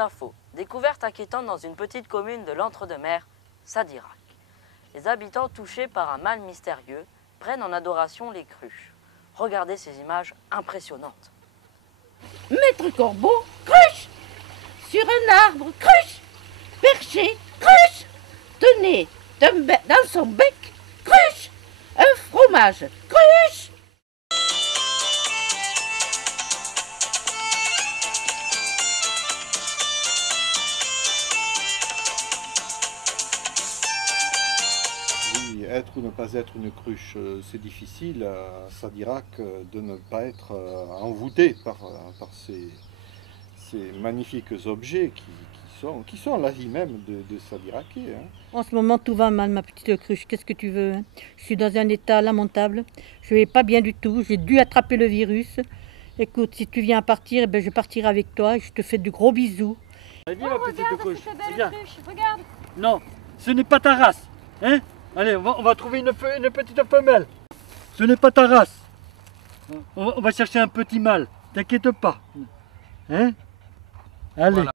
info, découverte inquiétante dans une petite commune de l'Entre-deux-Mers, Sadirac. Les habitants touchés par un mal mystérieux prennent en adoration les cruches. Regardez ces images impressionnantes. Maître Corbeau, cruche! Sur un arbre, cruche! Perché, cruche! Tenez dans son bec, cruche! Un fromage, cruche! Oui, être ou ne pas être une cruche, c'est difficile à Sadirac de ne pas être envoûté par ces magnifiques objets qui sont la vie même de Sadiracais. Hein. En ce moment, tout va mal, ma petite cruche. Qu'est-ce que tu veux, hein? Je suis dans un état lamentable. Je ne vais pas bien du tout. J'ai dû attraper le virus. Écoute, si tu viens à partir, eh ben, je partirai avec toi et je te fais de gros bisous. Allez, viens, ma petite cruche. Regarde. Non, ce n'est pas ta race. Hein? Allez, on va trouver une petite femelle. Ce n'est pas ta race. On va chercher un petit mâle. T'inquiète pas. Hein? Allez. Voilà.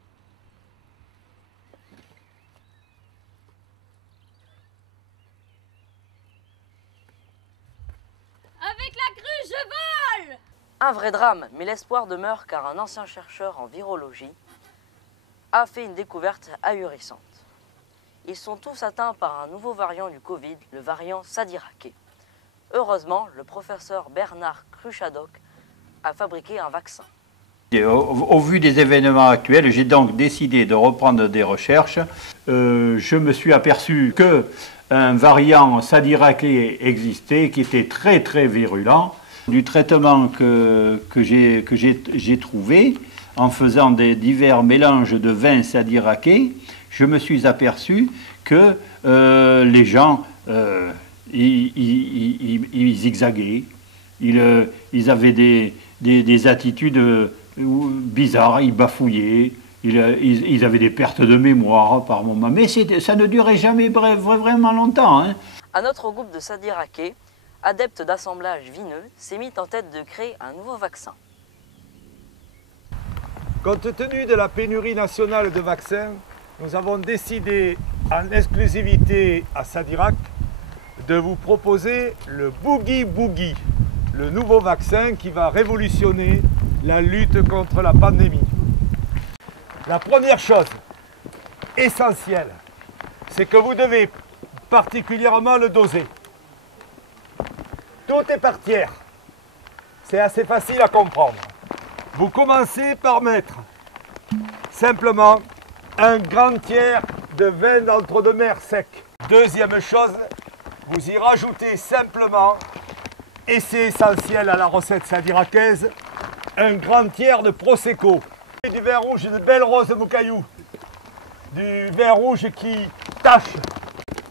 Avec la cruche, je vole! Un vrai drame, mais l'espoir demeure car un ancien chercheur en virologie a fait une découverte ahurissante. Ils sont tous atteints par un nouveau variant du Covid, le variant Sadiracais. Heureusement, le professeur Bernard Cruchadoc a fabriqué un vaccin. Au vu des événements actuels, j'ai donc décidé de reprendre des recherches. Je me suis aperçu qu'un variant Sadiracais existait qui était très très virulent. Du traitement que j'ai trouvé en faisant des divers mélanges de vins Sadiracais, je me suis aperçu que les gens ils zigzaguaient, ils avaient des attitudes bizarres, ils bafouillaient, ils avaient des pertes de mémoire par moments, mais ça ne durait jamais vraiment longtemps. Hein. Un autre groupe de Sadiracais, adeptes d'assemblage vineux, s'est mis en tête de créer un nouveau vaccin. Compte tenu de la pénurie nationale de vaccins, nous avons décidé en exclusivité à Sadirac de vous proposer le Boogie Boogie, le nouveau vaccin qui va révolutionner la lutte contre la pandémie. La première chose essentielle, c'est que vous devez particulièrement le doser. Tout est par tiers. C'est assez facile à comprendre. Vous commencez par mettre simplement un grand tiers de vin d'Entre-deux-Mers sec. Deuxième chose, vous y rajoutez simplement, et c'est essentiel à la recette sadiracaise, un grand tiers de Prosecco. Du vin rouge de Belle Rose Moucaillou. Du vin rouge qui tâche,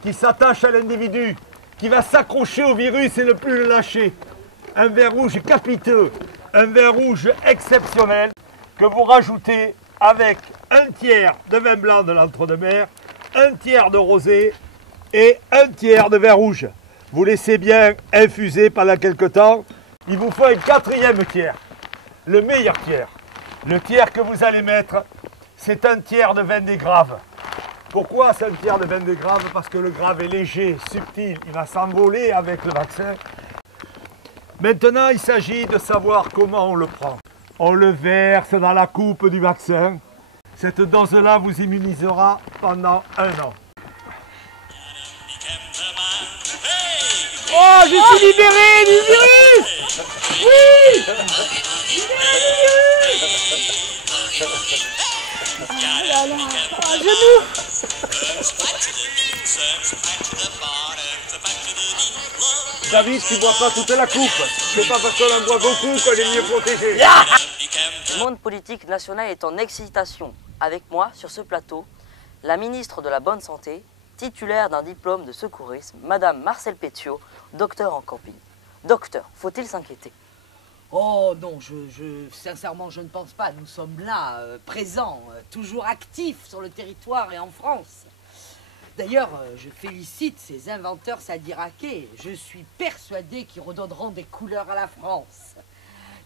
qui s'attache à l'individu, qui va s'accrocher au virus et ne plus le lâcher. Un vin rouge capiteux, un vin rouge exceptionnel que vous rajoutez avec un tiers de vin blanc de l'Entre-deux-Mers, un tiers de rosé et un tiers de vin rouge. Vous laissez bien infuser pendant quelques temps. Il vous faut un quatrième tiers, le meilleur tiers. Le tiers que vous allez mettre, c'est un tiers de vin des graves. Pourquoi c'est un tiers de vin des graves? Parce que le grave est léger, subtil, il va s'envoler avec le vaccin. Maintenant, il s'agit de savoir comment on le prend. On le verse dans la coupe du vaccin. Cette dose-là vous immunisera pendant 1 an. Oh, je suis libéré du virus! Oui! Oh là là, à genoux! David, tu bois pas toute la coupe. C'est pas parce qu'on en boit beaucoup qu'on est mieux protégé. Le monde politique national est en excitation. Avec moi, sur ce plateau, la ministre de la Bonne Santé, titulaire d'un diplôme de secourisme, Madame Marcel Pétiot, docteur en camping. Docteur, faut-il s'inquiéter? Oh non, sincèrement, je ne pense pas. Nous sommes là, présents, toujours actifs sur le territoire et en France. D'ailleurs, je félicite ces inventeurs sadiracais. Je suis persuadé qu'ils redonneront des couleurs à la France.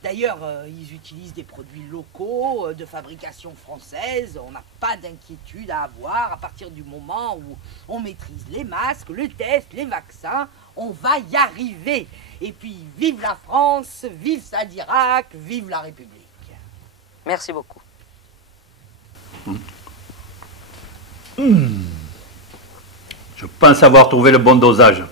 D'ailleurs, ils utilisent des produits locaux, de fabrication française. On n'a pas d'inquiétude à avoir à partir du moment où on maîtrise les masques, le test, les vaccins. On va y arriver. Et puis, vive la France, vive Sadirac, vive la République. Merci beaucoup. Je pense avoir trouvé le bon dosage.